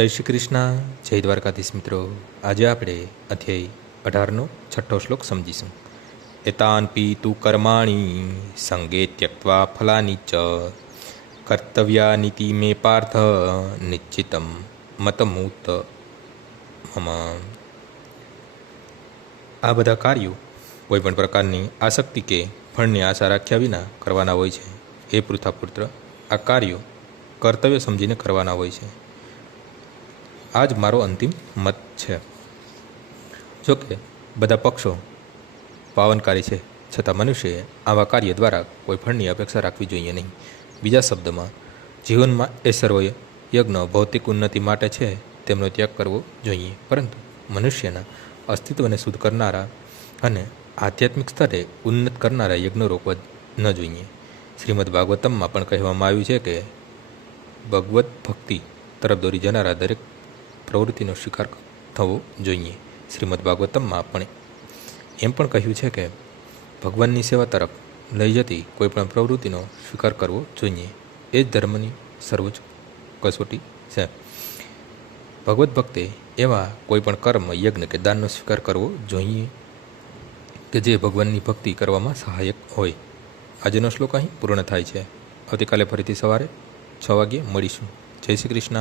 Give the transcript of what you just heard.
જય શ્રી કૃષ્ણ, જય દ્વારકાધીશ મિત્રો. આજે આપણે અધ્યાય 18નો 6ઠ્ઠો શ્લોક સમજીશું. એતાન પીતુ કર્માણી સંગે ત્યક્ત્વા ફલાની ચ કર્તવ્યાનિતિ મે પાર્થ નિશ્ચિતમ મતમૂત મમ. આ બધા કાર્યો કોઈપણ પ્રકારની આસક્તિ કે ફળની આશા રાખ્યા વિના કરવાના હોય છે. હે પૃથાપુત્ર, આ કાર્યો કર્તવ્ય સમજીને કરવાના હોય છે. આ જ મારો અંતિમ મત છે. જોકે બધા પક્ષો પાવનકારી છે, છતાં મનુષ્યએ આવા કાર્ય દ્વારા કોઈ ફળની અપેક્ષા રાખવી જોઈએ નહીં. બીજા શબ્દમાં, જીવનમાં એ સર્વ યજ્ઞ ભૌતિક ઉન્નતિ માટે છે તેમનો ત્યાગ કરવો જોઈએ, પરંતુ મનુષ્યના અસ્તિત્વને શુદ્ધ કરનારા અને આધ્યાત્મિક સ્તરે ઉન્નત કરનારા યજ્ઞો રોકવા ન જોઈએ. શ્રીમદ ભાગવતમમાં પણ કહેવામાં આવ્યું છે કે ભગવત ભક્તિ તરફ દોરી જનારા દરેક પ્રવૃત્તિનો સ્વીકાર થવો જોઈએ. શ્રીમદ ભાગવતમમાં પણ એમ પણ કહ્યું છે કે ભગવાનની સેવા તરફ લઈ જતી કોઈપણ પ્રવૃત્તિનો સ્વીકાર કરવો જોઈએ. એ જ ધર્મની સર્વોચ્ચ કસોટી છે. ભગવત ભક્તે એવા કોઈપણ કર્મ, યજ્ઞ કે દાનનો સ્વીકાર કરવો જોઈએ કે જે ભગવાનની ભક્તિ કરવામાં સહાયક હોય. આજનો શ્લોક અહીં પૂર્ણ થાય છે. આવતીકાલે ફરીથી સવારે 6 વાગ્યે મળીશું. જય શ્રી કૃષ્ણ.